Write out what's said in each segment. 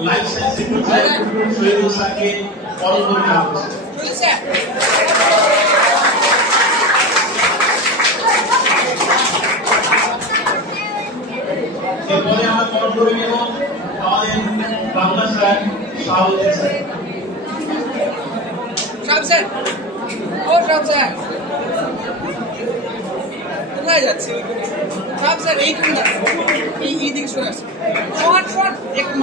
Life science secretary Shahidul স্যারকে বরণ করে নেওয়া হচ্ছে এরপরে আমরা বরণ করে নেব আমাদের বাংলা স্যার শাহাবুদ্দিন স্যার যাচ্ছে এই এই দিকে সরে আসছে শোয়ান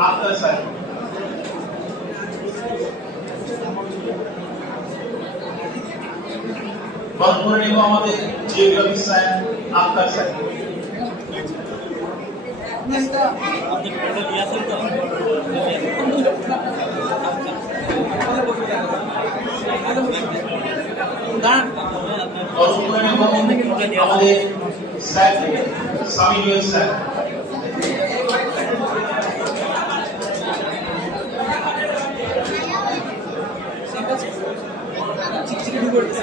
আক্তার স্যার করে নিব আমাদের জিওগ্রাফি স্যার আক্তার স্যার আমাদের স্যার সামিনুল স্যার ঠিক আছে চিকচিকি ঢুকে উঠছে।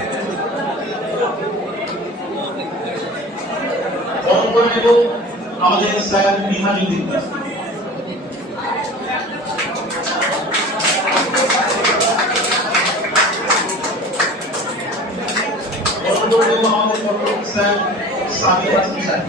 বরণ করে নেব আমাদের স্যার নিহাজুদ্দিন বরণ করে নেব আমাদের পরবর্তী স্যার সামির হাসান স্যার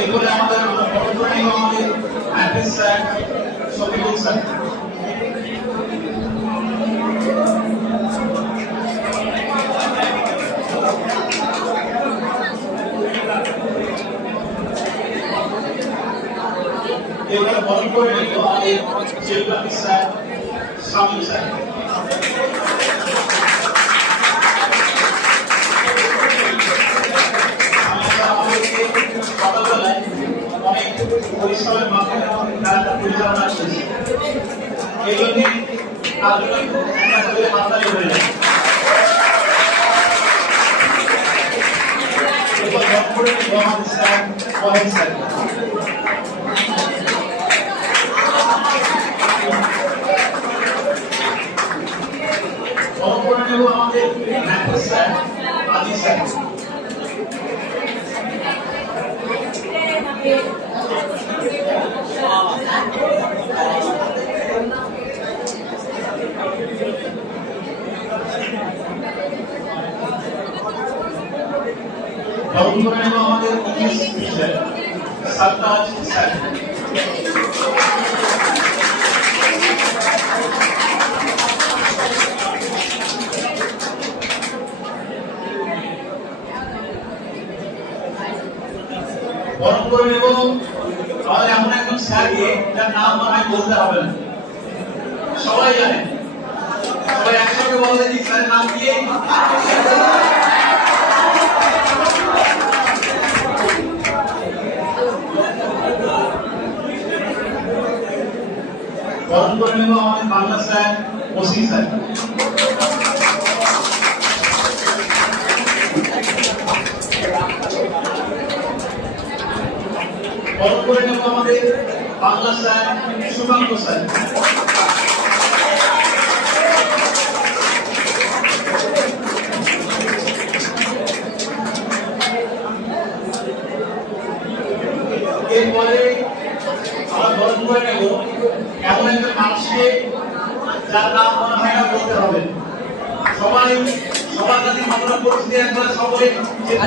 এরপরে আমাদের বরণ করে নেব আমাদের অ্যাড্রেস স্যার শফিকুল স্যার এবারে বরণ করে নেব আমাদের জিওগ্রাফি স্যার শামিল স্যার আমরা আমাদেরকে সকালবেলায় অনেক পরিশ্রমের মাধ্যমে খেলাটা পরিচালনা করেছি এই জন্যে কাজগুলো হাততালি হয়ে যায় করে নিব আমাদের স্যার কলেজ স্যার আমাদের ইংলিশ টিচার সারতাজ স্যার বরণ করে নেব আমাদের এমন স্যারকে যার নাম মনে বলতে হবে না। সবাই জানে। সবাই একসঙ্গে বলতে স্যারের নাম নেব আমাদের বাংলা স্যার, ওসি স্যার। আমাদের বাংলা স্যার সুকান্ত স্যার। এরপরে আমরা করে নেব। এমন একজন মানুষকে নাম মনে বলতে হবে। সবাই, সবার কাছে আমরা পরিস্থিতি একবার সবাই চিন্তা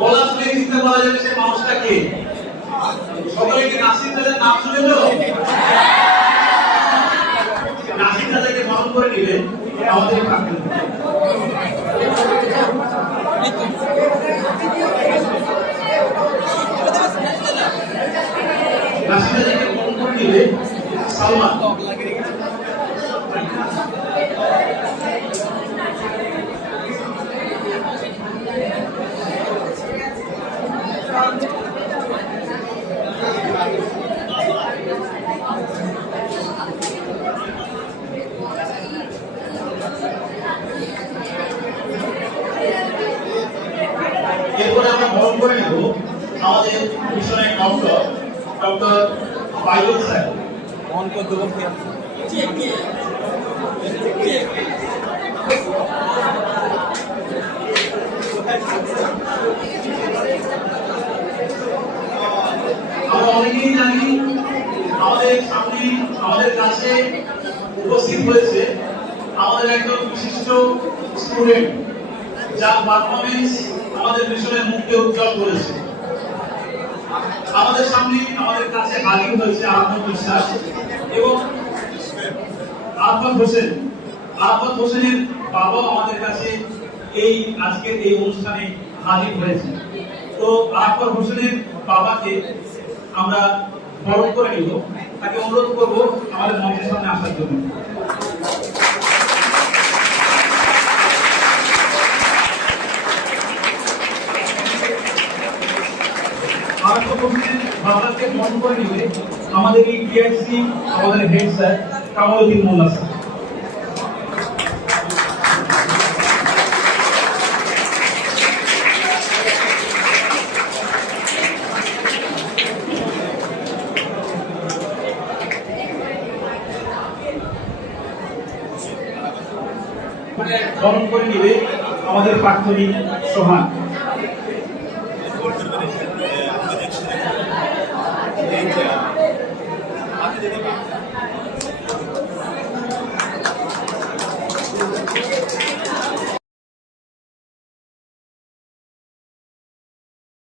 গলা শুনে চিনতে পারা যাবে সে মানুষটা কে? সকলে কি নাসির দাদের নাম শুনেছ নাসির দাদাকে করে নিলে আমাদের কাকে নাসির দাদাকে স্মরণ করে সালমান ডগ লাগে রেখেছে এরপরে আমরা বরণ করে নেব আমাদের মিশনের ডক্টর ডক্টর বাইরুল স্যার অন করে দেবো আমরা অনেকেই জানি আমাদের সামনে আমাদের কাছে উপস্থিত হয়েছে আমাদের একজন বিশিষ্ট স্টুডেন্ট যার পারফরমেন্স আমাদের মিশনের মুখকে উজ্জ্বল করেছে। আমাদের সামনে, আমাদের কাছে হাজির হয়েছে আহমদ বিশ্বাস এবং আহমদ হোসেন। আহমদ হোসেনের বাবা আমাদের কাছে এই আজকের এই অনুষ্ঠানে হাজির হয়েছে। তো আহমদ হোসেনের বাবাকে আমরা বরণ করে নিব। তাকে অনুরোধ করব আমাদের মঞ্চের সামনে আসার জন্য। বরণ করে নিবে আমাদের এই টিআরসি আমাদের head sir Kamaluddin Molla sir বরণ করে নিবে আমাদের প্রাক্তনী সোহান। 인재야. 아니, 내가.